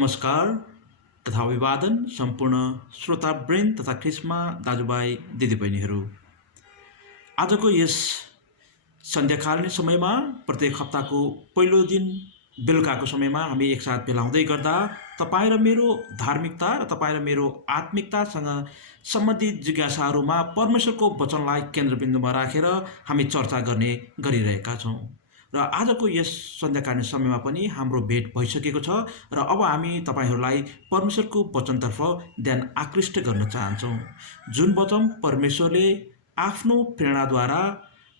नमस्कार तथा अभिवादन सम्पूर्ण श्रोतावृन्द तथा ख्रिस्मा दाजुभाइ दिदीबहिनीहरू। आजको यस सन्ध्याकालीन समयमा प्रत्येक हप्ताको पहिलो दिन बेलुकाको समयमा हामी एकसाथ भेला हुँदै गर्दा तपाईँ र मेरो धार्मिकता र तपाईँ र मेरो आत्मिकतासँग सम्बन्धित जिज्ञासाहरूमा परमेश्वरको वचनलाई केन्द्रबिन्दुमा राखेर हामी चर्चा गर्ने गरिरहेका छौँ। र आजको यस सन्ध्याकालीन समयमा पनि हाम्रो भेट भइसकेको छ र अब हामी तपाईँहरूलाई परमेश्वरको वचनतर्फ ध्यान आकृष्ट गर्न चाहन्छौँ, जुन वचन परमेश्वरले आफ्नो प्रेरणाद्वारा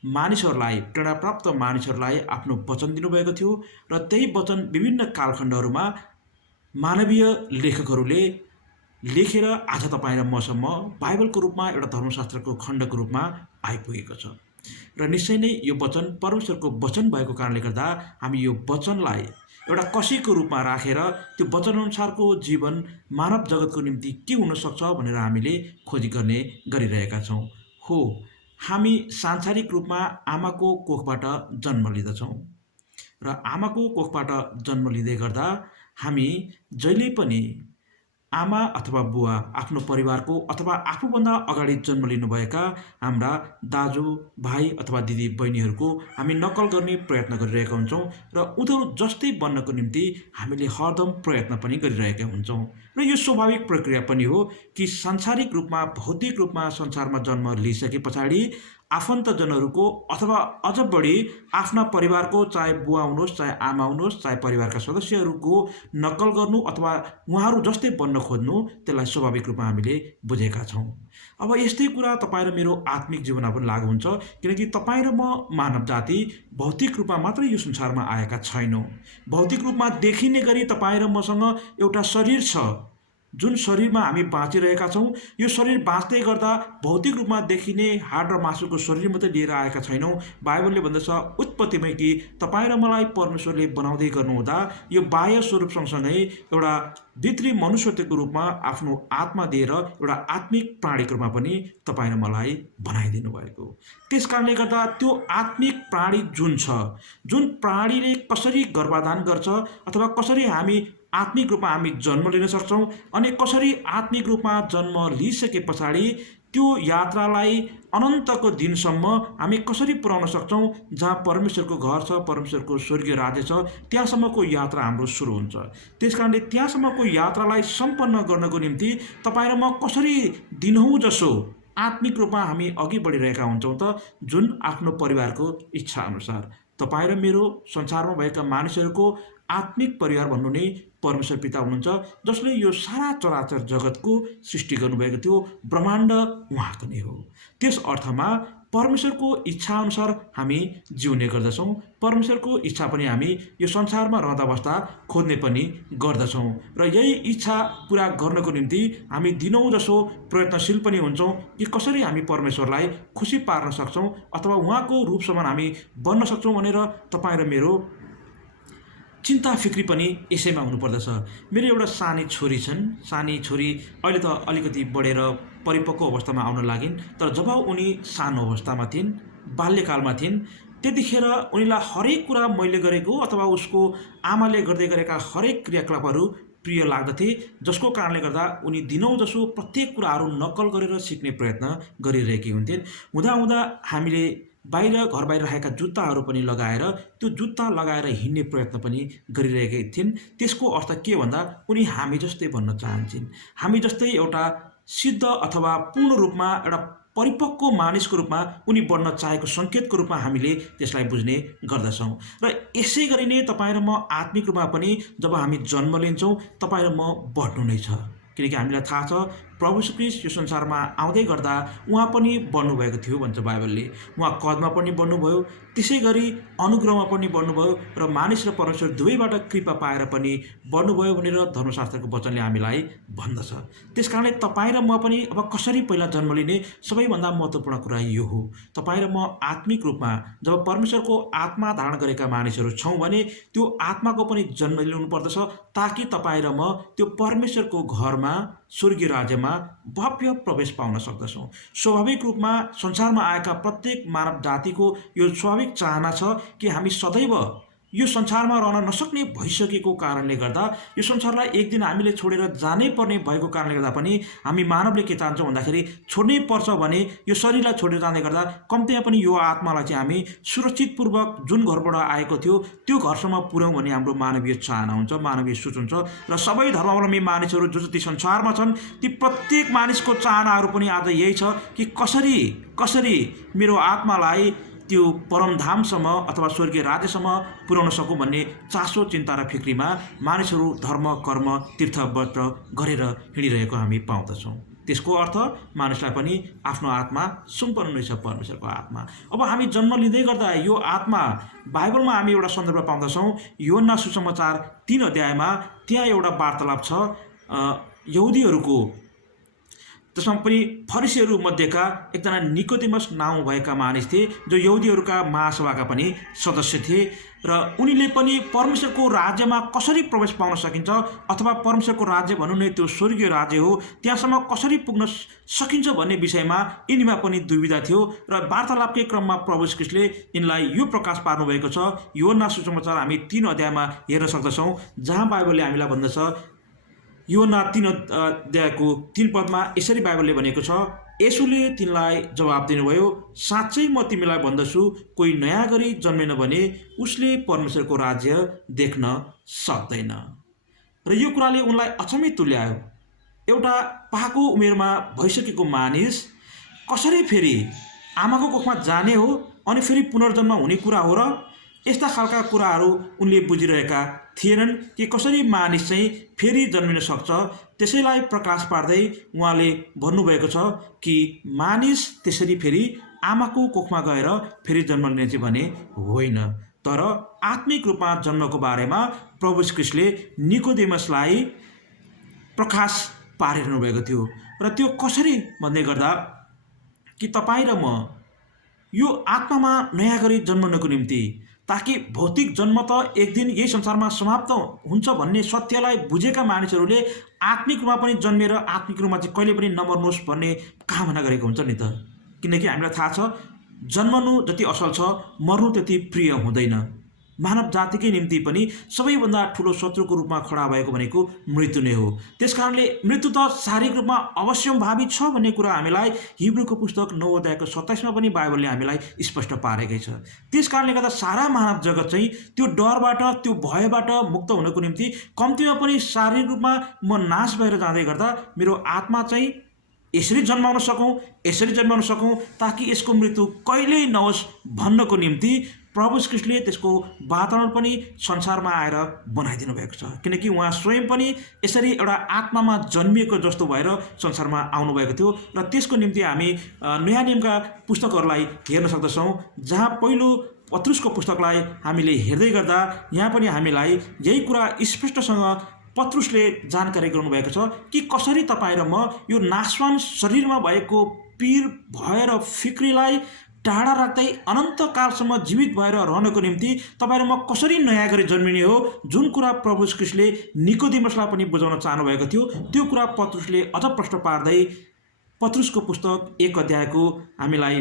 प्रेरणाप्राप्त मानिसहरूलाई आफ्नो वचन दिनुभएको थियो र त्यही वचन विभिन्न कालखण्डहरूमा मानवीय लेखकहरूले लेखेर आज तपाईँ र मसम्म बाइबलको रूपमा एउटा धर्मशास्त्रको खण्डको रूपमा आइपुगेको छ। र निश्चय नै यो वचन परमेश्वरको वचन भएको कारणले गर्दा हामी यो वचनलाई एउटा कसैको रूपमा राखेर त्यो वचनअनुसारको जीवन मानव जगतको निम्ति के हुनसक्छ भनेर हामीले खोजी गर्ने गरिरहेका छौँ। हो, हामी सांसारिक रूपमा आमाको कोखबाट जन्म लिँदछौँ र आमाको कोखबाट जन्म लिँदै गर्दा हामी जहिले पनि आमा अथवा बुवा आफ्नो परिवारको अथवा आफूभन्दा अगाडि जन्म लिनुभएका हाम्रा दाजु भाइ अथवा दिदी बहिनीहरूको हामी नकल गर्ने प्रयत्न गरिरहेका हुन्छौँ र उनीहरू जस्तै बन्नको निम्ति हामीले हरदम प्रयत्न पनि गरिरहेका हुन्छौँ। र यो स्वाभाविक प्रक्रिया पनि हो कि सांसारिक रूपमा भौतिक रूपमा संसारमा जन्म लिइसके पछाडि आफन्तजनहरूको अथवा अझ बढी आफ्ना परिवारको, चाहे बुवा हुनुहोस्, चाहे आमा हुनुहोस्, चाहे परिवारका सदस्यहरूको नकल गर्नु अथवा उहाँहरू जस्तै बन्न खोज्नु, त्यसलाई स्वाभाविक रूपमा हामीले बुझेका छौँ। अब यस्तै कुरा तपाईँ र मेरो आत्मिक जीवनमा पनि लागु हुन्छ, किनकि तपाईँ र म मानव जाति भौतिक रूपमा मात्रै यो संसारमा आएका छैनौँ। भौतिक रूपमा देखिने गरी तपाईँ र मसँग एउटा शरीर छ, जुन शरीरमा हामी बाँचिरहेका छौँ। यो शरीर बाँच्दै गर्दा भौतिक रूपमा देखिने हाड र मासुको शरीर मात्रै लिएर आएका छैनौँ। बाइबलले भन्दछ उत्पत्तिमै कि तपाईँ र मलाई परमेश्वरले बनाउँदै गर्नुहुँदा यो बाह्य स्वरूप सँगसँगै एउटा भित्री मनुष्यत्वको रूपमा आफ्नो आत्मा दिएर एउटा आत्मिक प्राणीको रूपमा पनि तपाईँ र मलाई बनाइदिनु भएको। त्यस कारणले गर्दा त्यो आत्मिक प्राणी जुन छ, जुन प्राणीले कसरी गर्भाधान गर्छ अथवा कसरी हामी आत्मिक रूपमा हामी जन्म लिन सक्छौँ अनि कसरी आत्मिक रूपमा जन्म लिइसके पछाडि त्यो यात्रालाई अनन्तको दिनसम्म हामी कसरी पुर्याउन सक्छौँ, जहाँ परमेश्वरको घर छ, परमेश्वरको स्वर्गीय राज्य छ, त्यहाँसम्मको यात्रा हाम्रो सुरु हुन्छ। त्यस कारणले त्यहाँसम्मको यात्रालाई सम्पन्न गर्नको निम्ति तपाईँ र म कसरी दिनहुँ जसो आत्मिक रूपमा हामी अघि बढिरहेका हुन्छौँ त, जुन आफ्नो परिवारको इच्छा अनुसार। तपाईँ र मेरो संसारमा भएका मानिसहरूको आत्मिक परिवार भन्नु नै परमेश्वर पिता हुनुहुन्छ, जसले यो सारा चराचर जगतको सृष्टि गर्नुभएको थियो। ब्रह्माण्ड उहाँको नै हो। त्यस अर्थमा परमेश्वरको इच्छा अनुसार हामी जिउने गर्दछौँ। परमेश्वरको इच्छा पनि हामी यो संसारमा रहँदा बस्दा खोज्ने पनि गर्दछौँ र यही इच्छा पुरा गर्नको निम्ति हामी दिनौँ जसो प्रयत्नशील पनि हुन्छौँ कि कसरी हामी परमेश्वरलाई खुसी पार्न सक्छौँ अथवा उहाँको रूपसम्म हामी बन्न सक्छौँ भनेर तपाईँ र मेरो चिन्ता फिक्री पनि यसैमा हुनुपर्दछ। मेरो एउटा सानी छोरी छन्। सानी छोरी अहिले त अलिकति बढेर परिपक्व अवस्थामा आउन लागिन्, तर जब उनी सानो अवस्थामा थिइन्, बाल्यकालमा थिइन्, त्यतिखेर उनीलाई हरेक कुरा मैले गरेको अथवा उसको आमाले गर्दै गरेका हरेक क्रियाकलापहरू प्रिय लाग्दथे, जसको कारणले गर्दा उनी दिनौँ जसो प्रत्येक कुराहरू नक्कल गरेर सिक्ने प्रयत्न गरिरहेकी हुन्थिन्। हुँदा हामीले घर बाहिर राखेका जुत्ताहरू पनि लगाएर त्यो जुत्ता लगाएर हिँड्ने प्रयत्न पनि गरिरहेकी थिइन्। त्यसको अर्थ के भन्दा उनी हामी जस्तै बन्न चाहन्छन्। हामी जस्तै एउटा सिद्ध अथवा पूर्ण रूपमा एउटा परिपक्व मानिसको रूपमा उनी बन्न चाहेको सङ्केतको रूपमा हामीले त्यसलाई बुझ्ने गर्दछौँ। र यसै गरी नै तपाईँ र म आत्मिक रूपमा पनि जब हामी जन्म लिन्छौँ, तपाईँ र म बढ्नु नै छ, किनकि हामीलाई थाहा छ प्रभु यीशु ख्रीष्ट यो संसारमा आउँदै गर्दा उहाँ पनि बढ्नुभएको थियो भन्छ बाइबलले। उहाँ कदमा पनि बढ्नुभयो, त्यसै गरी अनुग्रहमा पनि बढ्नुभयो र मानिस र परमेश्वर दुवैबाट कृपा पाएर पनि बढ्नुभयो भनेर धर्मशास्त्रको वचनले हामीलाई भन्दछ। त्यस कारणले तपाईँ र म पनि अब कसरी पहिला जन्म लिने सबैभन्दा महत्त्वपूर्ण कुरा यो हो। तपाईँ र म आत्मिक रूपमा जब परमेश्वरको आत्मा धारण गरेका मानिसहरू छौँ भने त्यो आत्माको पनि जन्म लिनुपर्दछ, ताकि तपाईँ र म त्यो परमेश्वरको घरमा, स्वर्गीय राज्यमा भव्य प्रवेश पाउन सक्दछौँ। स्वाभाविक रूपमा संसारमा आएका प्रत्येक मानव जातिको यो स्वाभाविक चाहना छ कि हामी सदैव यो संसारमा रहन नसक्ने भइसकेको कारणले गर्दा, यो संसारलाई एक दिन हामीले छोडेर जानै पर्ने भएको कारणले गर्दा पनि हामी मानवले के चाहन्छौँ भन्दाखेरि छोड्नै पर्छ भने यो शरीरलाई छोडेर जाँदै गर्दा कम्तीमा पनि यो आत्मालाई चाहिँ हामी सुरक्षितपूर्वक जुन घरबाट आएको थियो त्यो घरसम्म पुर्याउँ भन्ने हाम्रो मानवीय चाहना हुन्छ, मानवीय सोच हुन्छ। र सबै धर्मावलम्बी मानिसहरू जो जति संसारमा छन् ती प्रत्येक मानिसको चाहनाहरू पनि आज यही छ कि कसरी मेरो आत्मालाई त्यो परमधामसम्म अथवा स्वर्गीय राज्यसम्म पुर्याउन सकौँ भन्ने चासो, चिन्ता र फिक्रीमा मानिसहरू धर्म, कर्म, तीर्थव्रत गरेर हिँडिरहेको हामी पाउँदछौँ। त्यसको अर्थ मानिसलाई पनि आफ्नो आत्मा सुम्पनु नै छ परमेश्वरको आत्मा। अब हामी जन्म लिँदै गर्दा यो आत्मा, बाइबलमा हामी एउटा सन्दर्भ पाउँदछौँ, यूहन्ना सुसमाचार 3 अध्यायमा त्यहाँ एउटा वार्तालाप छ यहुदीहरूको, त्यसमा पनि फरिसीहरू मध्येका एकजना निकोदेमस नाउँ भएका मानिस थिए जो यहुदीहरूका महासभाका पनि सदस्य थिए र उनीले पनि परमेश्वरको राज्यमा कसरी प्रवेश पाउन सकिन्छ अथवा परमेश्वरको राज्य भन्नु नै त्यो स्वर्गीय राज्य हो, त्यहाँसम्म कसरी पुग्न सकिन्छ भन्ने विषयमा यिनीमा पनि दुविधा थियो। र वार्तालापकै क्रममा प्रभु यीशु ख्रीष्टले यिनलाई यो प्रकाश पार्नुभएको छ। यूहन्ना सुसमाचार हामी 3 अध्यायमा हेर्न सक्दछौँ, जहाँ बाइबलले हामीलाई भन्दछ, यूहन्ना 3 अध्यायको 3 पदमा यसरी बाइबलले भनेको छ, येशूले तिनलाई जवाब दिनुभयो, साँच्चै म तिमीलाई भन्दछु, कोही नयाँ गरी जन्मेन भने उसले परमेश्वरको राज्य देख्न सक्दैन। र यो कुराले उनलाई अचम्मित तुल्यायो। एउटा पाको उमेरमा भइसकेको मानिस कसरी फेरि आमाको कोखमा जाने हो अनि फेरि पुनर्जन्म हुने कुरा हो र? यस्ता खालका कुराहरू उनले बुझिरहेका थिएनन् कि कसरी मानिस चाहिँ फेरि जन्मिन सक्छ। त्यसैलाई प्रकाश पार्दै उहाँले भन्नुभएको छ कि मानिस त्यसरी फेरि आमाको कोखमा गएर फेरि जन्म लिने चाहिँ भने होइन, तर आत्मिक रूपमा जन्मको बारेमा प्रभु यीशु ख्रीष्टले निकोदेमसलाई प्रकाश पारिरहनु भएको थियो। र त्यो कसरी भन्दै गर्दा कि तपाईँ र म यो आत्मामा नयाँ गरी जन्मनको निम्ति, ताकि भौतिक जन्म त एक दिन यही संसारमा समाप्त हुन्छ भन्ने सत्यलाई बुझेका मानिसहरूले आत्मिक रूपमा पनि जन्मेर आत्मिक रूपमा चाहिँ कहिले पनि नमर्नुहोस् भन्ने कामना गरेको हुन्छ नि त। किनकि हामीलाई थाहा छ जन्मनु जति असल छ मर्नु त्यति प्रिय हुँदैन। मानव जातिकै निम्ति पनि सबैभन्दा ठुलो शत्रुको रूपमा खडा भएको भनेको मृत्यु नै हो। त्यसकारणले मृत्यु त शारीरिक रूपमा अवश्यम्भावी छ भन्ने कुरा हामीलाई हिब्रूको पुस्तक 9 अध्यायको 27मा पनि बाइबलले हामीलाई स्पष्ट पारेकै छ। त्यसकारणले गर्दा सारा मानव जगत चाहिँ त्यो डरबाट, त्यो भयबाट मुक्त हुनको निम्ति कम्तीमा पनि शारीरिक रूपमा म नाश भएर जाँदै गर्दा मेरो आत्मा चाहिँ यसरी जन्माउन सकौँ ताकि यसको मृत्यु कहिल्यै नहोस् भन्नको निम्ति प्रभु यीशु ख्रीष्टले त्यसको वातावरण पनि संसारमा आएर बनाइदिनु भएको छ। किनकि उहाँ स्वयं पनि यसरी एउटा आत्मामा जन्मिएको जस्तो भएर संसारमा आउनुभएको थियो। र त्यसको निम्ति हामी नयाँ नियमका पुस्तकहरूलाई हेर्न सक्दछौँ, जहाँ पहिलो पत्रुसको पुस्तकलाई हामीले हेर्दै गर्दा यहाँ पनि हामीलाई यही कुरा स्पष्टसँग पत्रुसले जानकारी गराउनुभएको छ कि कसरी तपाईँ र म यो नाशवान शरीरमा भएको पीर, भय र फिक्रीलाई टाढा राख्दै अनन्तकालसम्म जीवित भएर रहनको निम्ति तपाईँ र म कसरी नयाँ गरी जन्मिने हो, जुन कुरा प्रभु यीशु ख्रीष्टले निकोदेमसलाई पनि बुझाउन चाहनुभएको थियो, त्यो कुरा पत्रुसले अझ प्रश्न पार्दै पत्रुसको पुस्तक 1 अध्यायको हामीलाई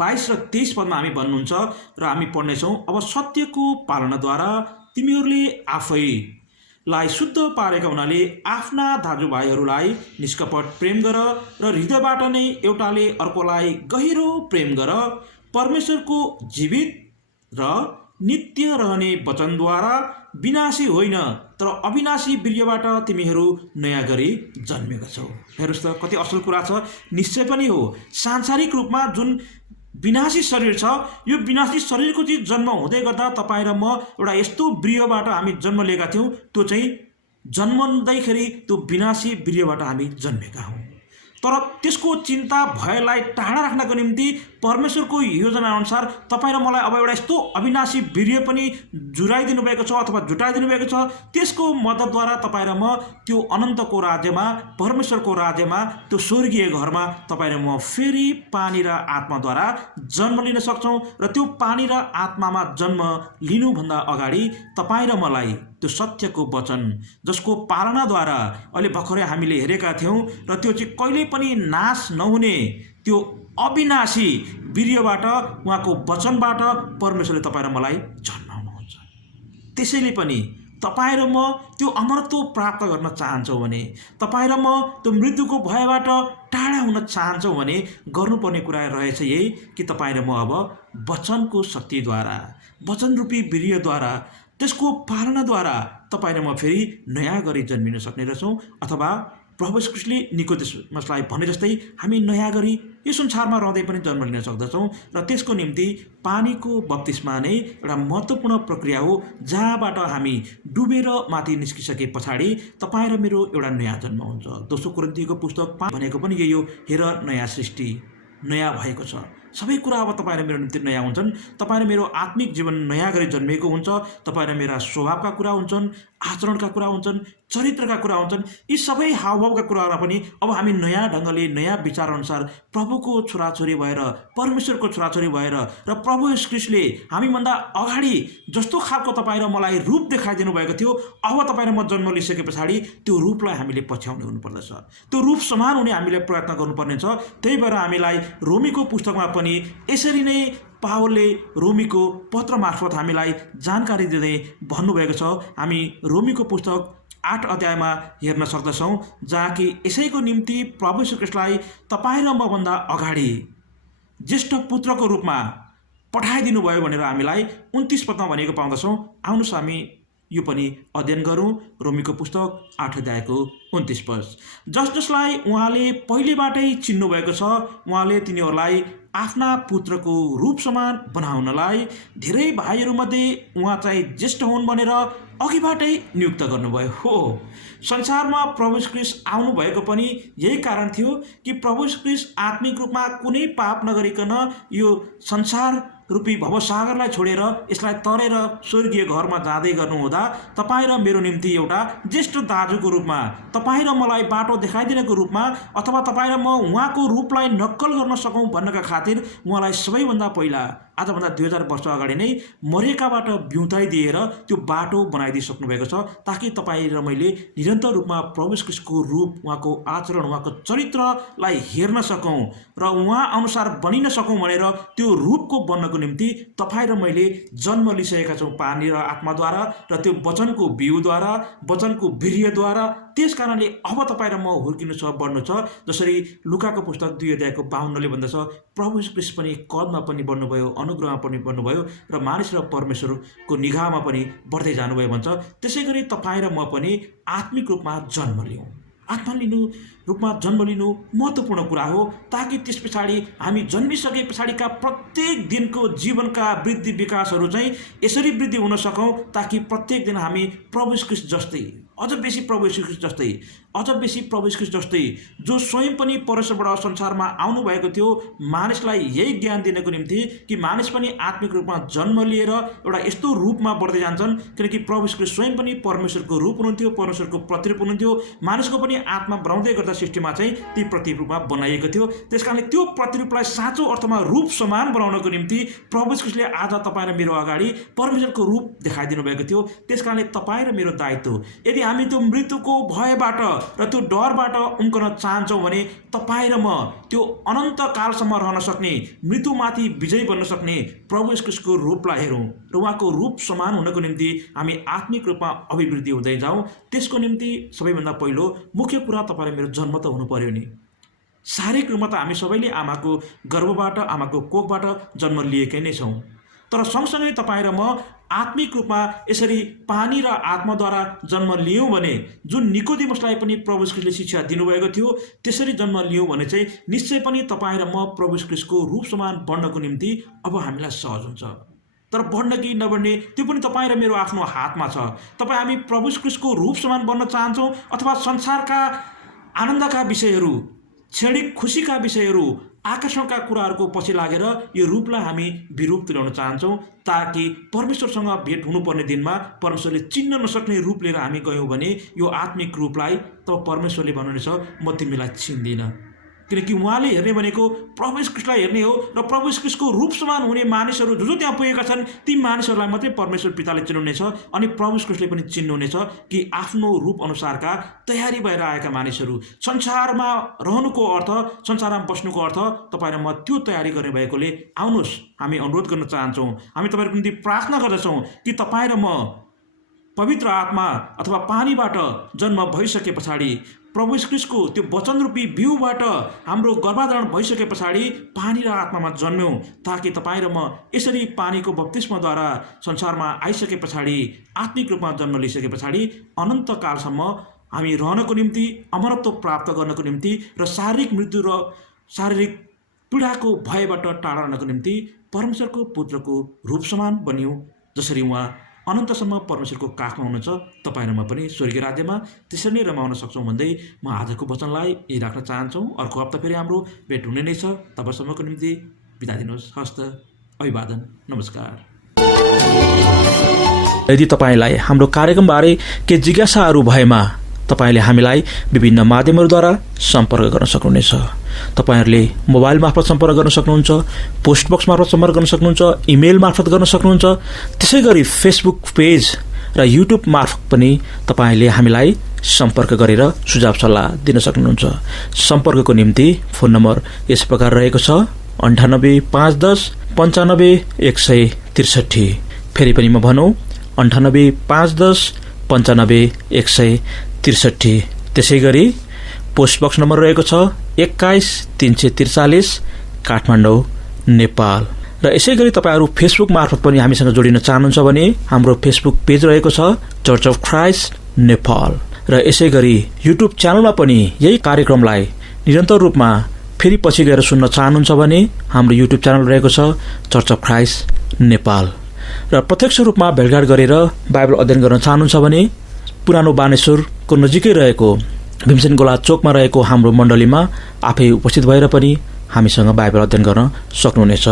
22 र 23 पदमा हामी भन्नुहुन्छ र हामी पढ्नेछौँ, अब सत्यको पालनाद्वारा तिमीहरूले आफैलाई शुद्ध पारेका हुनाले आफ्ना दाजुभाइहरूलाई निष्कपट प्रेम गर र हृदयबाट नै एउटाले अर्कोलाई गहिरो प्रेम गर। परमेश्वरको जीवित र नित्य रहने वचनद्वारा विनाशी होइन तर अविनाशी वीर्यबाट तिमीहरू नयाँ गरी जन्मेका छौ। हेर्नुहोस् त कति असल कुरा छ। निश्चय पनि हो, सांसारिक रूपमा जुन विनाशी शरीर छ, यो विनाशी शरीरको चाहिँ जन्म हुँदै गर्दा तपाईँ र म एउटा यस्तो वीर्यबाट हामी जन्म लिएका थियौँ, त्यो चाहिँ जन्मँदैखेरि त्यो विनाशी वीर्यबाट हामी जन्मेका हौँ। तर त्यसको चिन्ता, भयलाई टाढा राख्नको निम्ति परमेश्वरको योजना अनुसार तपाईँ र मलाई अब एउटा यस्तो अविनाशी वीर्य पनि जुराइदिनु भएको छ अथवा जुटाइदिनु भएको छ। त्यसको मद्दतद्वारा तपाईँ र म त्यो अनन्तको राज्यमा, परमेश्वरको राज्यमा, त्यो स्वर्गीय घरमा तपाईँ र म फेरि पानी र आत्माद्वारा जन्म लिन सक्छौँ। र त्यो पानी र आत्मामा जन्म लिनुभन्दा अगाडि तपाईँ र मलाई त्यो सत्यको वचन, जसको पालनाद्वारा अहिले भर्खरै हामीले हेरेका थियौँ, र त्यो चाहिँ कहिल्यै पनि नाश नहुने त्यो अविनाशी वीर्यबाट, उहाँको वचनबाट परमेश्वरले तपाईँ र मलाई जन्माउनुहुन्छ। त्यसैले पनि तपाईँ र म त्यो अमरत्व प्राप्त गर्न चाहन्छौँ भने, तपाईँ र म त्यो मृत्युको भयबाट टाढा हुन चाहन्छौँ भने गर्नुपर्ने कुरा रहेछ यही कि तपाईँ र म अब वचनको शक्तिद्वारा, वचनरूपी वीर्यद्वारा, त्यसको पालनाद्वारा तपाईँ र म फेरि नयाँ गरी जन्मिन सक्ने रहेछौँ। अथवा प्रभु यीशु ख्रीष्टले निकोदेमसलाई भने जस्तै हामी नयाँ गरी यो संसारमा रहँदै पनि जन्म लिन सक्दछौँ। र त्यसको निम्ति पानीको बप्तिस्मा नै एउटा महत्त्वपूर्ण प्रक्रिया हो, जहाँबाट हामी डुबेर माथि निस्किसके पछाडि तपाईँ र मेरो एउटा नयाँ जन्म हुन्छ। दोस्रो कोरिन्थीको पुस्तक 5 भनेको पनि यही हो, हेर नयाँ सृष्टि नयाँ भएको छ। सबै कुरा अब तपाईँ र मेरो निम्ति नयाँ हुन्छन्। तपाईँ र मेरो आत्मिक जीवन नयाँ गरी जन्मिएको हुन्छ। तपाईँ र मेरा स्वभावका कुरा हुन्छन्, आचरणका कुरा हुन्छन्, चरित्रका कुरा हुन्छन्। यी सबै हावभावका कुराहरूमा पनि अब हामी नयाँ ढङ्गले, नयाँ विचारअनुसार प्रभुको छोराछोरी भएर, परमेश्वरको छोराछोरी भएर, र प्रभु यीशु ख्रीष्टले हामीभन्दा अगाडि जस्तो खालको तपाईँ र मलाई रूप देखाइदिनु भएको थियो, अब तपाईँ र म जन्म लिइसके पछाडि त्यो रूपलाई हामीले पछ्याउने हुनुपर्दछ। त्यो रूप समान हुने हामीले प्रयत्न गर्नुपर्ने छ। त्यही भएर हामीलाई रोमीको पुस्तकमा पनि यसरी नै पावलले रोमीको पत्र मार्फत हामीलाई जानकारी दिँदै भन्नुभएको छ। हामी रोमीको पुस्तक 8 अध्यायमा हेर्न सक्दछौँ, जहाँ कि यसैको निम्ति प्रभु यीशु ख्रीष्टलाई तपाईँ र मभन्दा अगाडि ज्येष्ठ पुत्रको रूपमा पठाइदिनु भयो भनेर हामीलाई 29 पदमा भनेको पाउँदछौँ। आउनुहोस् हामी यो पनि अध्ययन गरौँ। रोमीको पुस्तक 8 अध्यायको 29 पद। जसलाई उहाँले पहिलेबाटै चिन्नुभएको छ, उहाँले तिनीहरूलाई आफ्ना पुत्रको रूप समान बनाउनलाई धेरै भाइहरूमध्ये उहाँ चाहिँ ज्येष्ठ हुन् भनेर अघिबाटै नियुक्त गर्नुभयो। हो, संसारमा प्रभु यीशु ख्रीष्ट आउनुभएको पनि यही कारण थियो कि प्रभु यीशु ख्रीष्ट आत्मिक रूपमा कुनै पाप नगरिकन यो संसार रूपी भवसागरलाई छोडेर यसलाई तरेर स्वर्गीय घरमा जाँदै गर्नुहुँदा तपाईँ र मेरो निम्ति एउटा ज्येष्ठ दाजुको रूपमा, तपाईँ र मलाई बाटो देखाइदिनको रूपमा, अथवा तपाईँ र म उहाँको रूपलाई नक्कल गर्न सकौँ भन्नका खातिर उहाँलाई सबैभन्दा पहिला, आजभन्दा 2000 वर्ष अगाडि नै मरेकाबाट बिउताइदिएर त्यो बाटो बनाइदिइसक्नु भएको छ, ताकि तपाईँ र मैले निरन्तर रूपमा प्रभु यीशु ख्रीष्टको रूप, उहाँको आचरण, उहाँको चरित्रलाई हेर्न सकौँ र उहाँ अनुसार बनिन सकौँ भनेर त्यो रूपको बन्नको निम्ति तपाईँ र मैले जन्म लिइसकेका छौँ पानी र आत्माद्वारा र त्यो वचनको बिउद्वारा, वचनको वीर्यद्वारा। त्यस कारणले अब तपाईँ र म हुर्किनु छ, बढ्नु छ। जसरी लुकाको पुस्तक 2 अध्यायको 52ले भन्दछ, प्रभु यीशु ख्रीष्ट पनि कदमा पनि बढ्नुभयो, अनुग्रहमा पनि बढ्नुभयो र मानिस र परमेश्वरको निगाहमा पनि बढ्दै जानुभयो भन्छ। त्यसै गरी तपाईँ र म पनि आत्मिक रूपमा जन्म लियौँ। रूपमा जन्म लिनु महत्त्वपूर्ण कुरा हो, ताकि त्यस पछाडि हामी जन्मिसके पछाडिका प्रत्येक दिनको जीवनका वृद्धि विकासहरू चाहिँ यसरी वृद्धि हुन सकौँ, ताकि प्रत्येक दिन हामी प्रभु यीशु ख्रीष्ट जस्तै, अझ बेसी प्रभु यीशु ख्रीष्ट जस्तै, अझ बेसी प्रभु यीशु ख्रीष्ट जस्तै, जो स्वयं पनि परमेश्वरबाट संसारमा आउनुभएको थियो मानिसलाई यही ज्ञान दिनको निम्ति कि मानिस पनि आत्मिक रूपमा जन्म लिएर एउटा यस्तो रूपमा बढ्दै जान्छन्, किनकि प्रभु यीशु ख्रीष्ट स्वयं पनि परमेश्वरको रूप हुनुहुन्थ्यो, परमेश्वरको प्रतिरूप हुनुहुन्थ्यो। मानिसको पनि आत्मा बनाउँदै गर्दा सृष्टिमा चाहिँ ती प्रतिरूपमा बनाइएको थियो। त्यसकारणले त्यो प्रतिरूपलाई साँचो अर्थमा रूप समान बनाउनको निम्ति प्रभु यीशु ख्रीष्टले आज तपाईँ र मेरो अगाडि परमेश्वरको रूप देखाइदिनु भएको थियो। त्यसकारणले तपाईँ र मेरो दायित्व, यदि हामी त्यो मृत्युको भयबाट र त्यो डरबाट उम्कन चाहन्छौँ भने तपाईँ र म त्यो अनन्त कालसम्म रहन सक्ने, मृत्युमाथि विजय बन्न सक्ने प्रभु यीशु ख्रीष्टको रूपलाई हेरौँ र उहाँको रूप समान हुनको निम्ति हामी आत्मिक रूपमा अभिवृद्धि हुँदै जाउँ। त्यसको निम्ति सबैभन्दा पहिलो मुख्य कुरा तपाईँ र मेरो जन्म त हुनु पर्यो नि। शारीरिक रूपमा त हामी सबैले आमाको गर्भबाट, आमाको कोखबाट जन्म लिएकै नै छौँ, तर सँगसँगै तपाईँ र म आत्मिक रूपमा यसरी पानी र आत्माद्वारा जन्म लियौँ भने, जुन निकोदेमसलाई पनि प्रभु यीशु ख्रीष्टले शिक्षा दिनुभएको थियो त्यसरी जन्म लियौँ भने चाहिँ निश्चय पनि तपाईँ र म प्रभु यीशु ख्रीष्टको रूप समान बढ्नको निम्ति अब हामीलाई सहज हुन्छ। तर बढ्न कि नबढ्ने त्यो पनि तपाईँ र मेरो आफ्नो हातमा छ। तपाईँ हामी प्रभु यीशु ख्रीष्टको रूप समान बन्न चाहन्छौँ अथवा संसारका आनन्दका विषयहरू, क्षणिक खुसीका विषयहरू, आकर्षणका कुराहरूको पछि लागेर यो रूपलाई हामी विरूप तुल्याउन चाहन्छौँ, ताकि परमेश्वरसँग भेट हुनुपर्ने दिनमा परमेश्वरले चिन्न नसक्ने रूप लिएर हामी गयौँ भने यो आत्मिक रूपलाई तब परमेश्वरले भन्नुहुनेछ म तिमीलाई चिन्दिनँ। किनकि उहाँले हेर्ने भनेको प्रभु यीशु ख्रीष्टलाई हेर्ने हो र प्रभु यीशु ख्रीष्टको रूप समान हुने मानिसहरू जो त्यहाँ पुगेका छन् ती मानिसहरूलाई मात्रै परमेश्वर पिताले चिन्नुहुनेछ। अनि प्रभु यीशु ख्रीष्टले पनि चिन्नुहुनेछ कि आफ्नो रूप अनुसारका तयारी भएर आएका मानिसहरू, संसारमा रहनुको अर्थ, संसारमा बस्नुको अर्थ तपाईँ र म त्यो तयारी गर्ने भएकोले आउनुहोस् हामी अनुरोध गर्न चाहन्छौँ, हामी तपाईँहरूको निम्ति प्रार्थना गर्दछौँ कि तपाईँ र म पवित्र आत्मा अथवा पानीबाट जन्म भइसके पछाडि प्रभु यीशु ख्रीष्टको त्यो वचनरूपी बिउबाट हाम्रो गर्भाधारण भइसके पछाडि पानी र आत्मामा जन्म्यौँ, ताकि तपाईँ र म यसरी पानीको बप्तिस्माद्वारा संसारमा आइसके पछाडि आत्मिक रूपमा जन्म लिइसके पछाडि अनन्तकालसम्म हामी रहनको निम्ति, अमरत्व प्राप्त गर्नको निम्ति र शारीरिक मृत्यु र शारीरिक पीडाको भयबाट टाढा रहनको निम्ति परमेश्वरको पुत्रको रूप समान बन्यौँ। जसरी उहाँ अनन्तसम्म परमेश्वरको काखमा हुनुहुन्छ, तपाईँ र म पनि स्वर्गीय राज्यमा त्यसरी नै रमाउन सक्छौँ भन्दै म आजको वचनलाई यही राख्न चाहन्छौँ। अर्को हप्ता फेरि हाम्रो भेट हुने नै छ। तबसम्मको निम्ति बिदा दिनुहोस्। हस्त, अभिवादन, नमस्कार। यदि तपाईँलाई हाम्रो कार्यक्रमबारे के जिज्ञासाहरू भएमा तपाईले हामीलाई विभिन्न माध्यमहरूद्वारा सम्पर्क गर्न सक्नुहुनेछ। तपाईहरूले मोबाइल मार्फत सम्पर्क गर्न सक्नुहुन्छ, पोस्ट बक्स मार्फत सम्पर्क गर्न सक्नुहुन्छ, इमेल मार्फत गर्न सक्नुहुन्छ। त्यसै गरी फेसबुक पेज र युट्युब मार्फत पनि तपाईले हामीलाई सम्पर्क गरेर सुझाव सल्लाह दिन सक्नुहुन्छ। सम्पर्कको निम्ति फोन नम्बर यस प्रकार रहेको छ 98 510 95 163। फेरि पनि म भनौँ 98 510 95 163। त्यसै गरी पोस्ट बक्स नम्बर रहेको छ 21 343 काठमाडौँ, नेपाल। र यसै गरी तपाईँहरू फेसबुक मार्फत पनि हामीसँग जोडिन चाहनुहुन्छ भने हाम्रो फेसबुक पेज रहेको छ चर्च अफ क्राइस्ट नेपाल। र यसै गरी युट्युब च्यानलमा पनि यही कार्यक्रमलाई निरन्तर रूपमा फेरि पछि गएर सुन्न चाहनुहुन्छ भने हाम्रो युट्युब च्यानल रहेको छ चर्च अफ क्राइस्ट नेपाल। र प्रत्यक्ष रूपमा भेटघाट गरेर बाइबल अध्ययन गर्न चाहनुहुन्छ भने पुरानो बानेश्वरको नजिकै रहेको भीमसेन गोला चोकमा रहेको हाम्रो मण्डलीमा आफै उपस्थित भएर पनि हामीसँग बाइबल अध्ययन गर्न सक्नुहुनेछ।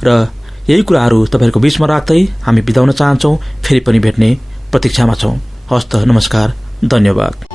र यही कुराहरू तपाईँहरूको बीचमा राख्दै हामी बिताउन चाहन्छौँ। फेरि पनि भेट्ने प्रतीक्षामा छौँ। हस्त, नमस्कार, धन्यवाद।